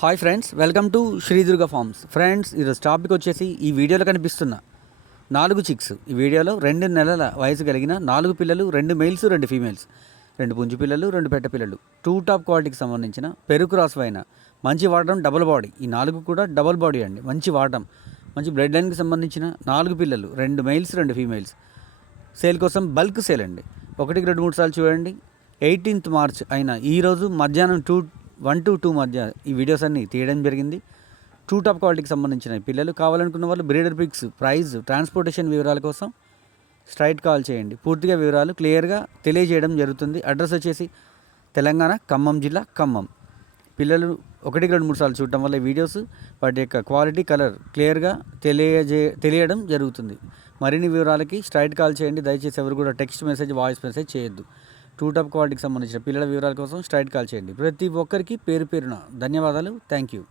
Hi friends, welcome to Sri Durga farms. Friends, ఈరోజు topic వచ్చేసి ఈ వీడియోలో కనిపిస్తున్న 4 చిక్స్. ఈ వీడియోలో 2 నెలల వయసు కలిగిన 4 పిల్లలు, 2 మెయిల్స్ 2 ఫీమేల్స్, 2 పుంజు పిల్లలు, 2 పెట్ట పిల్లలు, 2 టాప్ క్వాలిటీకి సంబంధించిన పెరుగు క్రాస్ అయిన మంచి వాడడం, డబుల్ బాడీ. ఈ 4 కూడా డబుల్ బాడీ అండి, మంచి వాడడం, మంచి బ్లడ్ లైన్కి సంబంధించిన 4 పిల్లలు, 2 మెయిల్స్ 2 ఫీమేల్స్. సేల్ కోసం బల్క్ సేల్ అండి. 1, 2, 3 సార్లు చూడండి. 18th మార్చ్ అయిన ఈరోజు మధ్యాహ్నం 1 to 2 మధ్య ఈ వీడియోస్ అన్నీ తీయడం జరిగింది. 2 టాప్ క్వాలిటీకి సంబంధించిన పిల్లలు కావాలనుకున్న వాళ్ళు బ్రీడర్ పిక్స్, ప్రైస్, ట్రాన్స్పోర్టేషన్ వివరాల కోసం స్ట్రైట్ కాల్ చేయండి. పూర్తిగా వివరాలు క్లియర్గా తెలియజేయడం జరుగుతుంది. అడ్రస్ వచ్చేసి తెలంగాణ, ఖమ్మం జిల్లా, ఖమ్మం. పిల్లలు 1, 2, 3 సార్లు చూడటం వల్ల ఈ వీడియోస్ వాటి యొక్క క్వాలిటీ, కలర్ క్లియర్గా తెలియడం జరుగుతుంది. మరిన్ని వివరాలకి స్ట్రైట్ కాల్ చేయండి. దయచేసి ఎవరు కూడా టెక్స్ట్ మెసేజ్, వాయిస్ మెసేజ్ చేయొద్దు. 2 టాప్ క్వాలిటీకి సంబంధించిన పిల్లల వివరాల కోసం స్ట్రైట్ కాల్ చేయండి. ప్రతి ఒక్కరికి పేరు పేరున ధన్యవాదాలు. Thank you.